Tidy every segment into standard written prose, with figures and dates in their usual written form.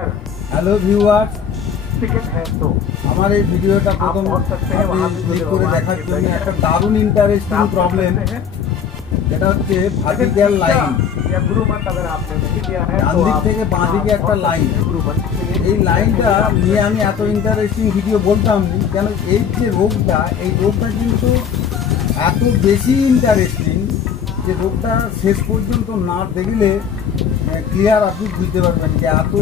Hello viewers हमारे ভিডিওটা প্রথম ক্লিক করে দেখার জন্য একটা দারুণ ইন্টারেস্টিং প্রবলেম যেটা হচ্ছে ভার্টিক্যাল লাইন ডান দিক থেকে বাঁ দিকে একটা লাইন এই লাইনটা নিয়ে আমি এত ইন্টারেস্টিং ভিডিও বলতাম না কেন এই যে রোগটা কিন্তু এত বেশি ইন্টারেস্টিং যে রোগটা শেষ পর্যন্ত না দেখলে ক্লিয়ার আপনি বুঝতে পারবেন যে এত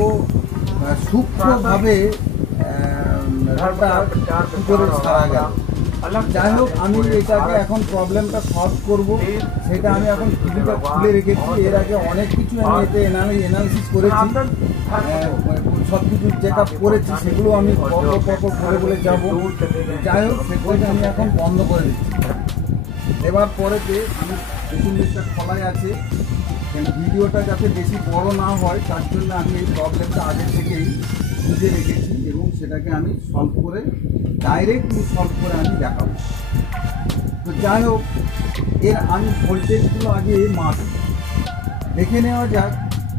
সূক্ষ্মভাবে কি করে সারা গেল। যাই হোক আমি এটাকে এখন প্রবলেমটা সলভ করব সেটা আমি এখন ভিডিওটা খুলে রেখেছি। এর আগে অনেক কিছু আমি এতে অ্যানালিসিস করেছি, সব কিছু যেটা করেছি সেগুলো আমি পরপর বলে যাব। যাই হোক সেগুলোকে আমি এখন বন্ধ করে দিচ্ছি। এবার পরেতে আমি পেছন দিকটা খোলাই আছে, ভিডিওটা যাতে বেশি বড় না হয় তার জন্য আমি এই প্রবলেমটা আগে থেকেই বুঝে রেখেছি এবং সেটাকে আমি সলভ করে ডাইরেক্টলি সলভ করে আমি দেখাবো। তো যাই হোক এর আমি ভোল্টেজগুলো আগে মাপি, দেখে নেওয়া যাক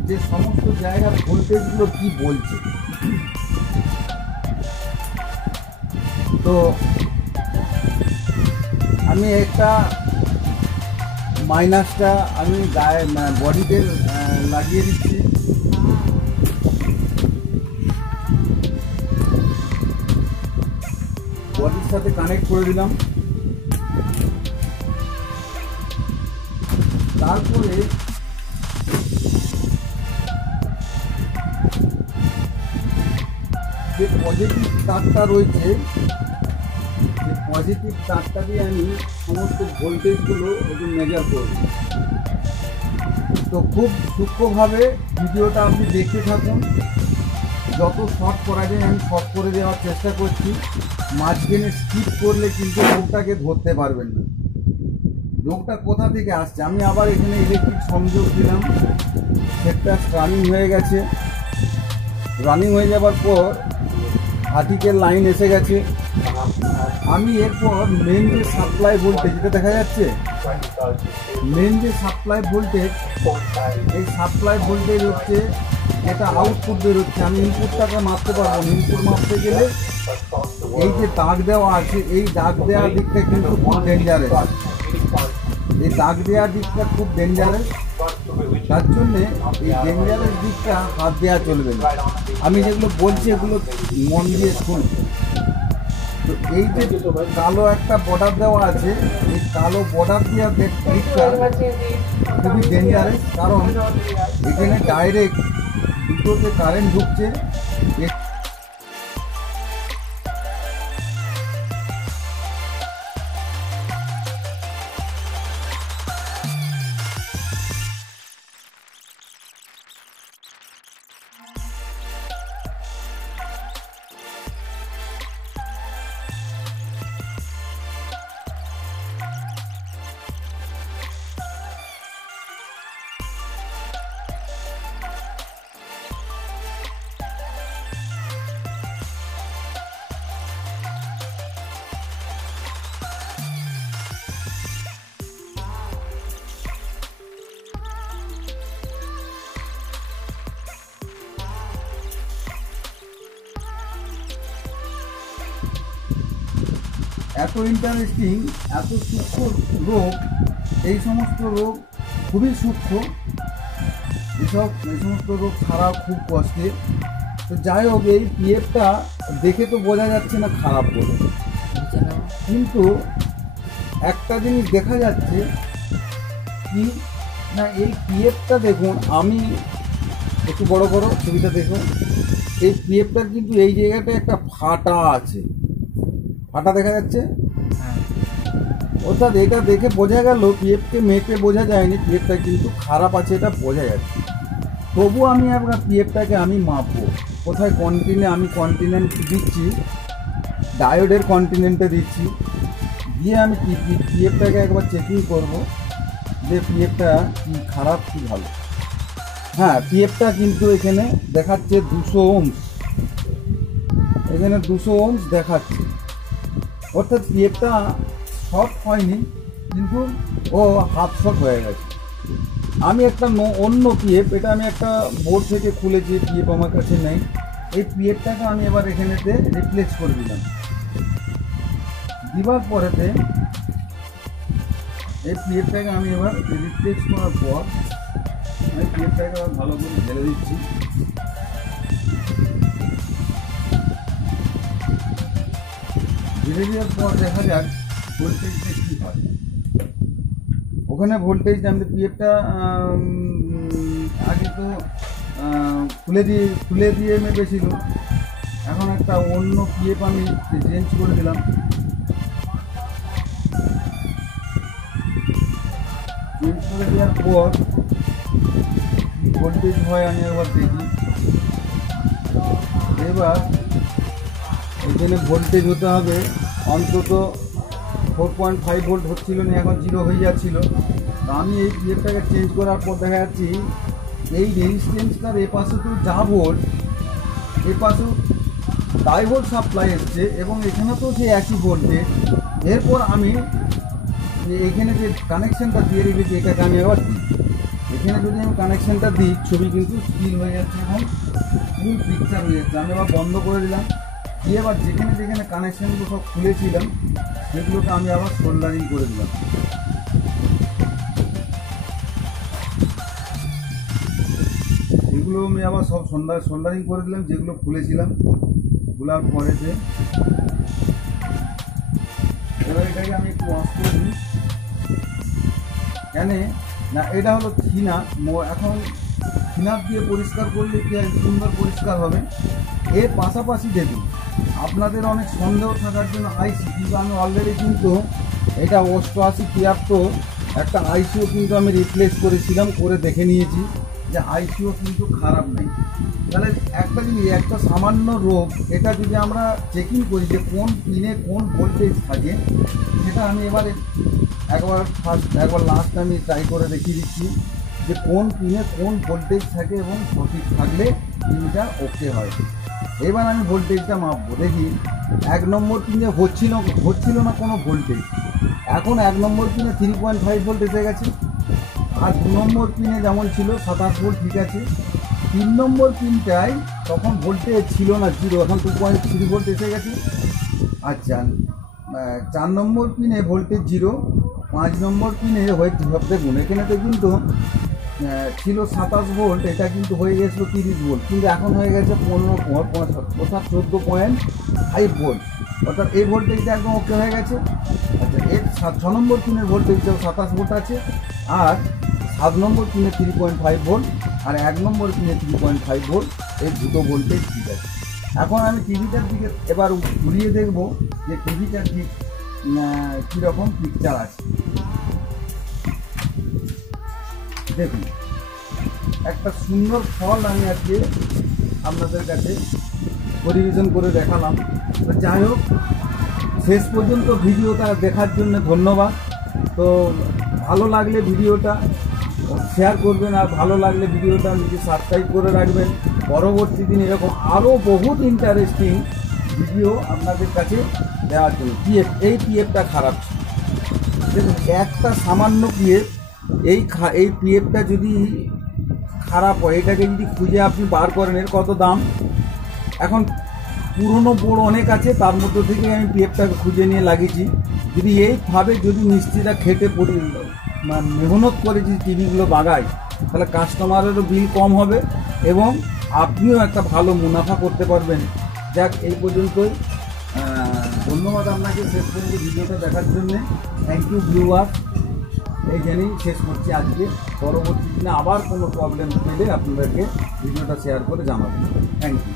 যে সমস্ত জায়গার ভোল্টেজগুলো কি বলছে। তো আমি একটা মাইনাসটা আমি গায়ে বডিতে লাগিয়ে দিচ্ছি। বডির সাথে কানেক্ট করে দিলাম। তারপরে যে পজিটিভ তারটা রয়েছে যে পজিটিভ তারটা দিয়ে আমি সমস্ত ভোল্টেজগুলো একটু মেজার করব। তো খুব সূক্ষ্মভাবে ভিডিওটা আপনি দেখতে থাকুন, যত শর্ট করা যায় আমি শর্ট করে দেওয়ার চেষ্টা করছি। মাঝখানে স্কিপ করলে কিন্তু রোগটাকে ধরতে পারবেন না, রোগটা কোথা থেকে আসছে। আমি আবার এখানে ইলেকট্রিক সংযোগ দিলাম, সেটটা রানিং হয়ে গেছে। রানিং হয়ে যাবার পর ভার্টিক্যাল লাইন এসে গেছে। আমি এরপর মেন যে সাপ্লাই ভোল্টেজ যেটা দেখা যাচ্ছে, মেন যে সাপ্লাই ভোল্টেজ, এই সাপ্লাই ভোল্টেজ হচ্ছে এটা আউটপুট বেরোচ্ছে। আমি ইনপুটটাকে মাপতে পারবো। ইনপুট মাপতে গেলে এই যে দাগ দেওয়া আছে, এই দাগ দেওয়ার দিকটা কিন্তু খুব ডেঞ্জারাস। এই দাগ দেওয়ার দিকটা খুব ডেঞ্জারাস, তার জন্যে এই ডেঞ্জারাস দিকটা হাত দেওয়া চলবে না। আমি যেগুলো বলছি এগুলো মন দিয়ে শুন। তো এই যে কালো একটা বর্ডার দেওয়া আছে, এই কালো বর্ডার দেওয়ার দিকটা খুবই ডেঞ্জারাস, কারণ এখানে ডাইরেক্ট দুটোতে কারেন্ট ঢুকছে। এত ইন্টারেস্টিং, এত সূক্ষ্ম রোগ, এই সমস্ত রোগ খুবই সূক্ষ্ম। এই সমস্ত রোগ ছাড়া খুব কষ্টের। তো যাই হোক এই পিএফটা দেখে তো বোঝা যাচ্ছে না খারাপ বলে, কিন্তু একটা জিনিস দেখা যাচ্ছে কি না, এই পিএফটা দেখুন, আমি একটু বড় করো ছবিটা দেখুন। এই পিএফটার কিন্তু এই জায়গাটা একটা ফাটা আছে, ফাটা দেখা যাচ্ছে। অর্থাৎ এটা দেখে বোঝা গেল, পিএফকে মেপে বোঝা যায়নি, পিএফটা কিন্তু খারাপ আছে এটা বোঝা যাচ্ছে। তবু আমি আপনার পিএফটাকে আমি মাপবো। কোথায় আমি কন্টিনেন্ট দিচ্ছি, ডায়োডের কন্টিনেন্টে দিচ্ছি, দিয়ে আমি পিএফটাকে একবার চেকিং করব যে পিএফটা কি খারাপ কি ভালো। হ্যাঁ, পিএফটা কিন্তু এখানে দেখাচ্ছে 200 ওহমস, এখানে 200 ওহমস দেখাচ্ছে। অর্থাৎ পিএফটা শর্ট হয়নি, কিন্তু ও হাফ শর্ট হয়ে গেছে। আমি একটা অন্য পিএফ, এটা আমি একটা বোর্ড থেকে খুলেছি, পিএফ আমার কাছে নেই। এই পিএফটাকে আমি এবার এখানেতে রিপ্লেস করে দিলাম। দিবার পরেতে এই পিএফটাকে আমি এবার রিপ্লেস করার পর আমি পিএফটাকে ভালো করে ঢেলে দিচ্ছি। ধীরে ধীরে পর দেখা যাক ভোল্টেজটা কী হয়। ওখানে ভোল্টেজ আমি পিএফটা আগে তো খুলে দিয়ে মেপেছিল, এখন একটা অন্য পিএফ আমি চেঞ্জ করে দিলাম। চেঞ্জ করে দেওয়ার পর ভোল্টেজ হয় আমি একবার দেখি। এবার এখানে ভোল্টেজ হতে হবে অন্তত 4.5 ভোল্ট হচ্ছিল না, এখন 0 হয়ে যাচ্ছিল। তো আমি এই পিএফটাকে চেঞ্জ করার পর দেখা যাচ্ছি এই রেজিস্ট্যান্সটার এপাশেও যা ভোল্ট, এপাশেও তাই ভোল্ট সাপ্লাই এসছে এবং এখানে তো সেই একই ভোল্টেজ। এরপর আমি এখানে যে কানেকশানটা দিয়ে রেখেছি এটাকে আমি এবার দিই। এখানে যদি আমি কানেকশানটা দিই ছবি কিন্তু স্টিল হয়ে যাচ্ছে এবং ফুল পিকচার হয়ে যাচ্ছে। আমি এবার বন্ধ করে দিলাম, দিয়ে এবার যেখানে যেখানে কানেকশানগুলো সব খুলেছিলাম সেগুলোকে আমি আবার সোল্ডারিং করে দিলাম। এগুলো আমি আবার সব সোল্ডারিং করে দিলাম যেগুলো খুলেছিলাম। খোলার পরেতে এবার এটাকে আমি একটু অফ করে দিই। কেন না, এটা হলো থিনার। এখন থিনার দিয়ে পরিষ্কার করলে কি সুন্দর পরিষ্কার হবে। এর পাশাপাশি দেখুন আপনাদের অনেক সন্দেহ থাকার জন্য আইসি, কিন্তু আমি অলরেডি কিন্তু এটা 8873 একটা আইসিও কিন্তু আমি রিপ্লেস করেছিলাম, করে দেখে নিয়েছি যে আইসিও কিন্তু খারাপ নেই। তাহলে একটা জিনিস, একটা সামান্য রোগ, এটা যদি আমরা চেকিং করি যে কোন পিনে কোন ভোল্টেজ থাকে, সেটা আমি একবার লাস্ট আমি ট্রাই করে দেখিয়ে দিচ্ছি যে কোন পিনে কোন ভোল্টেজ থাকে এবং সঠিক থাকলে পিনটা ওকে হয়। এবার আমি ভোল্টেজটা মাপবো, দেখি 1 নম্বর পিনে হচ্ছিল না কোনো ভোল্টেজ, এখন 1 নম্বর পিনে 3.5 ভোল্ট এসে গেছে। আর 2 নম্বর পিনে যেমন ছিল 27 ভোল্ট, ঠিক আছে। 3 নম্বর পিনটায় তখন ভোল্টেজ ছিল না 0, এখন 2.3 ভোল্ট এসে গেছে। আচ্ছা, 4 নম্বর পিনে ভোল্টেজ 0, 5 নম্বর পিনে হয়েছে দেখুন এখানেতে কিন্তু ছিল 27 ভোল্ট, এটা কিন্তু হয়ে গেছিলো 30 ভোল্ট, কিন্তু এখন হয়ে গেছে 14.5 ভোল্ট, অর্থাৎ এই ভোল্টেজটা একদম ওকে হয়ে গেছে। আচ্ছা, এর 6 নম্বর পিনের ভোল্টেজটাও 27 ভোল্ট আছে, আর 7 নম্বর পিনে 3.5 ভোল্ট, আর 1 নম্বর পিনে 3.5 ভোল্ট, এই দুটো ভোল্টেজ ঠিক আছে। এখন আমি টিভিটার দিকে এবার ঘুরিয়ে দেখব যে টিভিটার ঠিক কীরকম পিকচার আছে। দেখুন একটা সুন্দর ফল আমি আজকে আপনাদের কাছে পরিবেশন করে দেখালাম। তো যাই হোক, শেষ পর্যন্ত ভিডিওটা দেখার জন্য ধন্যবাদ। তো ভালো লাগলে ভিডিওটা শেয়ার করবেন, আর ভালো লাগলে ভিডিওটা নিজে সাবস্ক্রাইব করে রাখবেন। পরবর্তী দিন এরকম আরও বহুত ইন্টারেস্টিং ভিডিও আপনাদের কাছে দেওয়ার জন্য। এই পিএফটা খারাপ ছিল, দেখুন একটা সামান্য পিএফ, এই পিএফটা যদি খারাপ হয়, এটাকে যদি খুঁজে আপনি বার করেন এর কত দাম। এখন পুরনো বোর্ড অনেক আছে, তার মধ্যে থেকে আমি পিএফটাকে খুঁজে নিয়ে লাগিয়েছি। যদি এইভাবে যদি মিস্ত্রিরা খেটে মেহনত করে যদি টিভিগুলো বাগায়, তাহলে কাস্টমারেরও বিল কম হবে এবং আপনিও একটা ভালো মুনাফা করতে পারবেন। যাক, এই পর্যন্তই। ধন্যবাদ আপনাকে শেষ পর্যন্ত ভিডিওটা দেখার জন্যে। Thank you viewer. এই জন্যই শেষ করছি আজকে। পরবর্তী দিনে আবার কোনো প্রবলেম পেলে আপনাদেরকে ভিডিওটা শেয়ার করে জানাবেন। Thank you.